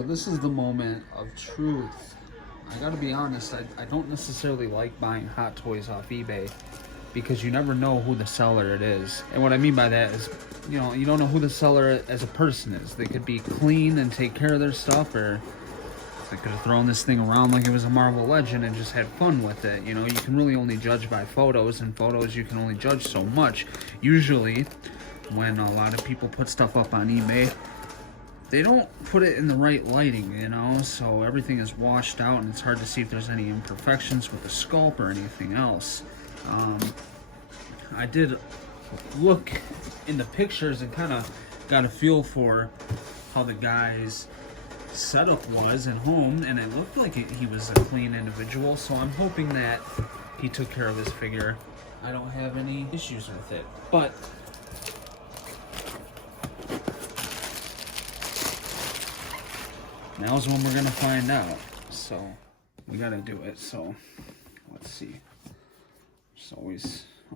so this is the moment of truth. I gotta be honest, I don't necessarily like buying Hot Toys off eBay because you never know who the seller it is. And what I mean by that is, you know, you don't know who the seller as a person is. They could be clean and take care of their stuff, or they could have thrown this thing around like it was a Marvel Legend and just had fun with it. You know, you can really only judge by photos, and photos you can only judge so much. Usually, when a lot of people put stuff up on eBay, they don't put it in the right lighting, you know, so everything is washed out and it's hard to see if there's any imperfections with the sculpt or anything else. I did look in the pictures and kind of got a feel for how the guy's setup was at home, and it looked like he was a clean individual, so I'm hoping that he took care of his figure. I don't have any issues with it, but now's when we're gonna find out. So we gotta do it. So let's see. Just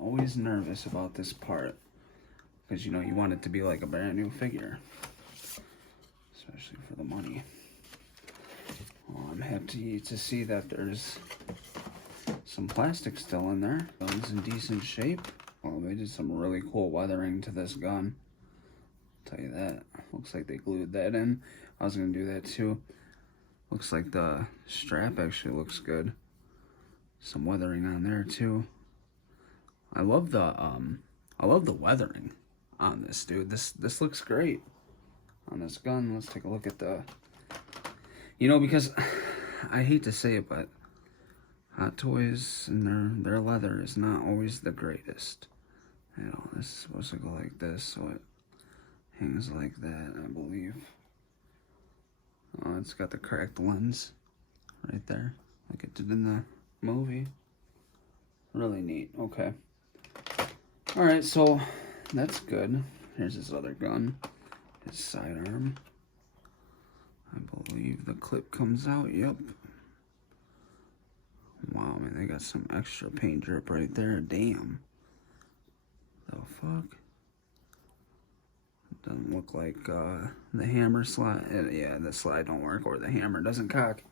always nervous about this part because, you know, you want it to be like a brand new figure, especially for the money. Oh, I'm happy to see that there's some plastic still in there. Gun's in decent shape. Oh, they did some really cool weathering to this gun. I'll tell you that. Looks like they glued that in. I was gonna do that too. Looks like the strap actually looks good. Some weathering on there too. I love the weathering on this, dude. This looks great on this gun. Let's take a look at the, you know, because I hate to say it, but Hot Toys and their leather is not always the greatest. You know, this is supposed to go like this, so it hangs like that, I believe. Oh, it's got the correct lens right there, like it did in the movie. Really neat. Okay. All right, so that's good. Here's his other gun, his sidearm. I believe the clip comes out. Yep. Wow, man, they got some extra paint drip right there. Damn. The fuck? Doesn't look like the hammer slide. Yeah, the slide don't work, or the hammer doesn't cock.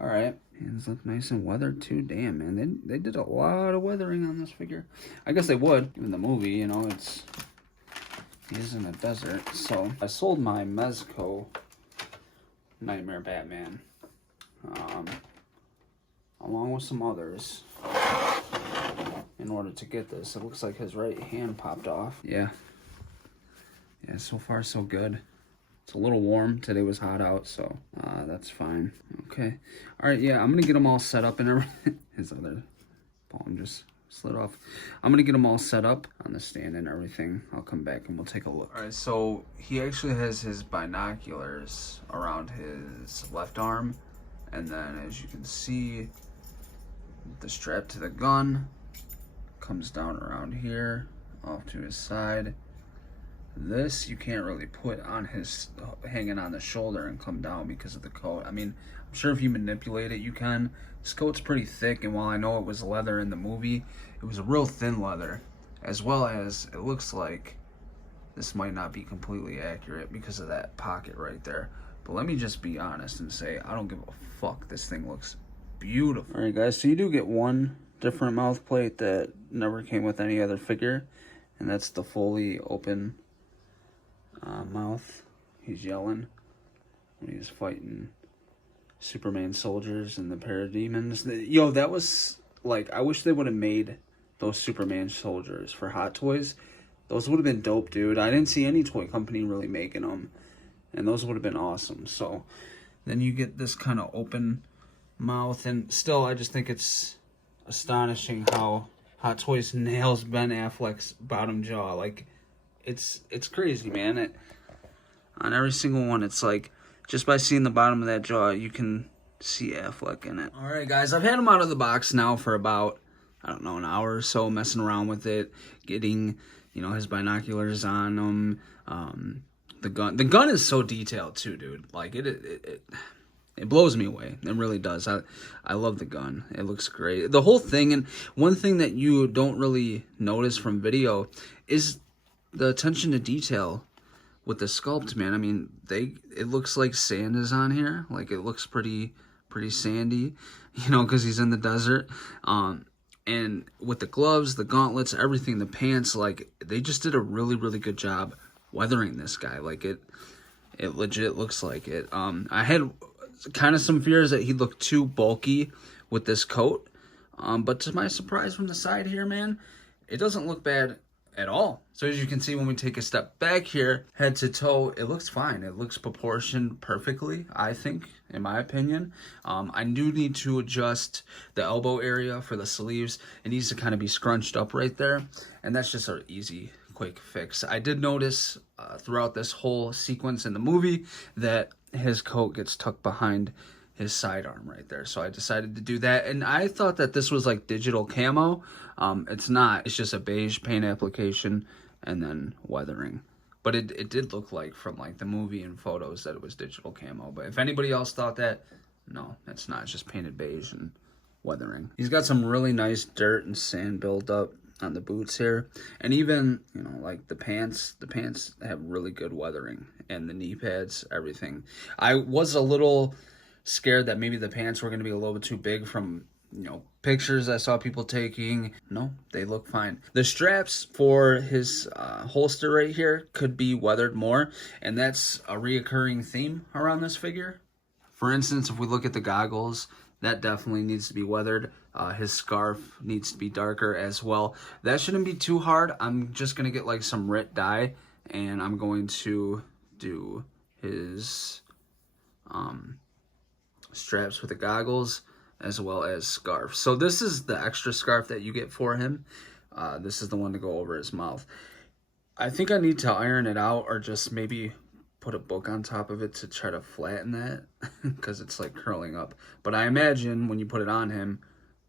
All right, hands look nice and weathered too. Damn, man, they did a lot of weathering on this figure. I guess they would in the movie. You know, he is in a desert. So I sold my Mezco Nightmare Batman, along with some others, in order to get this. It looks like his right hand popped off. Yeah, so far so good. It's a little warm. Today was hot out, so that's fine. Okay. All right, yeah, I'm going to get them all set up and everything. His other palm just slid off. I'm going to get them all set up on the stand and everything. I'll come back and we'll take a look. All right, so he actually has his binoculars around his left arm. And then, as you can see, the strap to the gun comes down around here, off to his side. This you can't really put on his hanging on the shoulder and come down because of the coat. I mean, I'm sure if you manipulate it, you can. This coat's pretty thick, and while I know it was leather in the movie, it was a real thin leather, as well as it looks like this might not be completely accurate because of that pocket right there. But let me just be honest and say, I don't give a fuck. This thing looks beautiful. All right, guys, so you do get one different mouth plate that never came with any other figure, and that's the fully open mouth. He's yelling when he's fighting Superman soldiers and the parademons. Yo, that was like, I wish they would have made those Superman soldiers for Hot Toys. Those would have been dope, dude. I didn't see any toy company really making them, and those would have been awesome. So then you get this kind of open mouth, and still I just think it's astonishing how Hot Toys nails Ben Affleck's bottom jaw. Like, it's crazy, man. On every single one, it's like, just by seeing the bottom of that jaw, you can see Affleck in it. All right, guys, I've had him out of the box now for about, I don't know, an hour or so, messing around with it, getting, you know, his binoculars on him. The gun is so detailed too, dude. Like, it blows me away. It really does. I love the gun. It looks great. The whole thing, and one thing that you don't really notice from video is the attention to detail with the Sculpt, man, I mean, it looks like sand is on here. Like, it looks pretty sandy, you know, because he's in the desert. And with the gloves, the gauntlets, everything, the pants, like, they just did a really good job weathering this guy. Like, it legit looks like it. I had kind of some fears that he looked too bulky with this coat. But to my surprise from the side here, man, it doesn't look bad at all. So as you can see, when we take a step back here, head to toe, it looks fine. It looks proportioned perfectly, I think, in my opinion. I do need to adjust the elbow area for the sleeves. It needs to kind of be scrunched up right there, and that's just an easy, quick fix. I did notice throughout this whole sequence in the movie that his coat gets tucked behind his sidearm right there. So I decided to do that. And I thought that this was like digital camo. It's not. It's just a beige paint application and then weathering. But it did look like from like the movie and photos that it was digital camo. But if anybody else thought that, no, it's not. It's just painted beige and weathering. He's got some really nice dirt and sand buildup on the boots here. And even, you know, like the pants have really good weathering. And the knee pads, everything. I was a little scared that maybe the pants were going to be a little bit too big from, you know, pictures I saw people taking. No, they look fine. The straps for his holster right here could be weathered more, and that's a reoccurring theme around this figure. For instance, if we look at the goggles, that definitely needs to be weathered. His scarf needs to be darker as well. That shouldn't be too hard. I'm just going to get like some RIT dye, and I'm going to do his straps with the goggles as well as scarf. So this is the extra scarf that you get for him. This is the one to go over his mouth. I think I need to iron it out or just maybe put a book on top of it to try to flatten that because it's like curling up. But I imagine when you put it on him,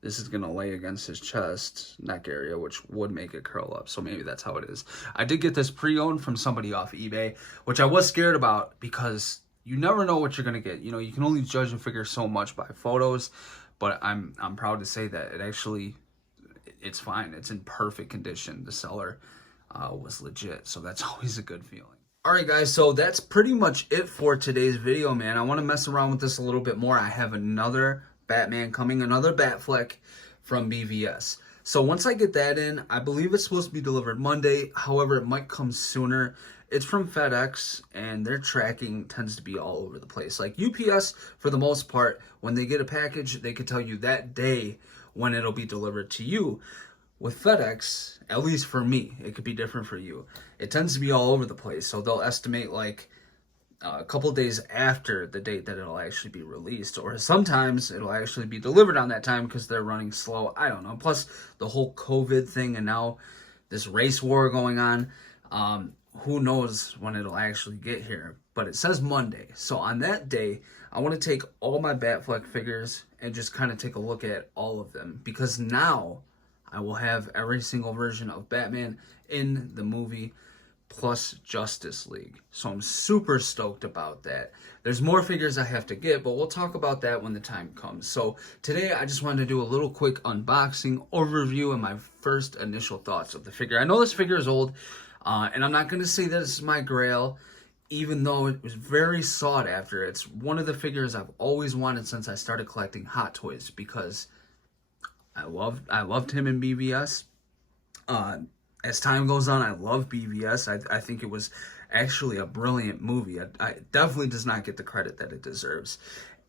this is going to lay against his chest, neck area, which would make it curl up. So maybe that's how it is. I did get this pre-owned from somebody off eBay, which I was scared about because you never know what you're going to get. You know, you can only judge a figure so much by photos, but I'm proud to say that it's fine. It's in perfect condition. The seller was legit, so that's always a good feeling. All right, guys, so that's pretty much it for today's video, man. I want to mess around with this a little bit more. I have another Batman coming, another Batfleck from BVS. So once I get that in, I believe it's supposed to be delivered Monday. However, it might come sooner. It's from FedEx, and their tracking tends to be all over the place. Like UPS, for the most part, when they get a package, they could tell you that day when it'll be delivered to you. With FedEx, at least for me, it could be different for you. It tends to be all over the place. So they'll estimate like a couple days after the date that it'll actually be released. Or sometimes it'll actually be delivered on that time because they're running slow. I don't know. Plus the whole COVID thing and now this race war going on. Who knows when it'll actually get here, but it says Monday. So on that day, I want to take all my Batfleck figures and just kind of take a look at all of them, because now I will have every single version of Batman in the movie plus Justice League. So I'm super stoked about that. There's more figures I have to get, but we'll talk about that when the time comes. So today I just wanted to do a little quick unboxing overview and my first initial thoughts of the figure. I know this figure is old. And I'm not going to say that it's my grail, even though it was very sought after. It's one of the figures I've always wanted since I started collecting Hot Toys, because I loved him in BVS. As time goes on, I love BVS. I think it was actually a brilliant movie. I definitely does not get the credit that it deserves.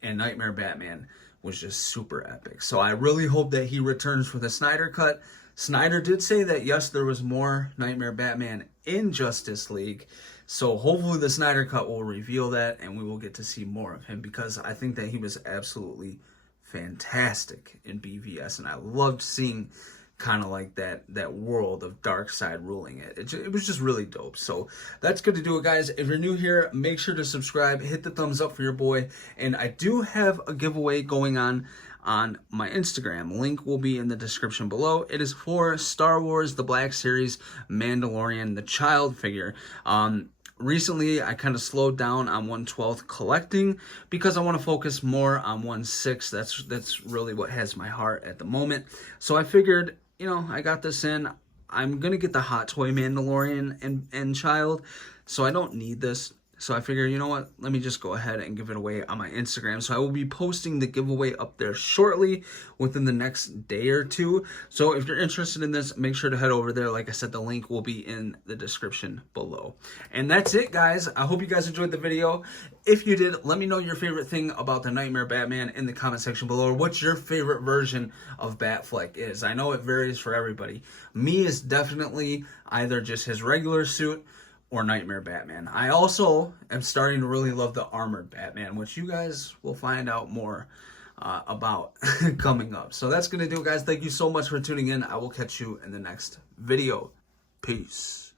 And Nightmare Batman was just super epic. So I really hope that he returns for the Snyder Cut. Snyder did say that, yes, there was more Nightmare Batman in Justice League. So hopefully the Snyder Cut will reveal that and we will get to see more of him, because I think that he was absolutely fantastic in BVS. And I loved seeing kind of like that world of Darkseid ruling it. It was just really dope. So that's good to do it, guys. If you're new here, make sure to subscribe, hit the thumbs up for your boy. And I do have a giveaway going on my Instagram. Link will be in the description below. It is for Star Wars The Black Series Mandalorian, the child figure. Recently, I kind of slowed down on 1/12 collecting because I want to focus more on 1/6. That's really what has my heart at the moment. So I figured, you know, I got this in. I'm going to get the Hot Toy Mandalorian and child. So I don't need this. So I figure, you know what, let me just go ahead and give it away on my Instagram. So I will be posting the giveaway up there shortly within the next day or two. So if you're interested in this, make sure to head over there. Like I said, the link will be in the description below. And that's it, guys. I hope you guys enjoyed the video. If you did, let me know your favorite thing about the Nightmare Batman in the comment section below, or what your favorite version of Batfleck is. I know it varies for everybody. Me is definitely either just his regular suit or Nightmare Batman. I also am starting to really love the Armored Batman, which you guys will find out more about coming up. So that's going to do it, guys. Thank you so much for tuning in. I will catch you in the next video. Peace.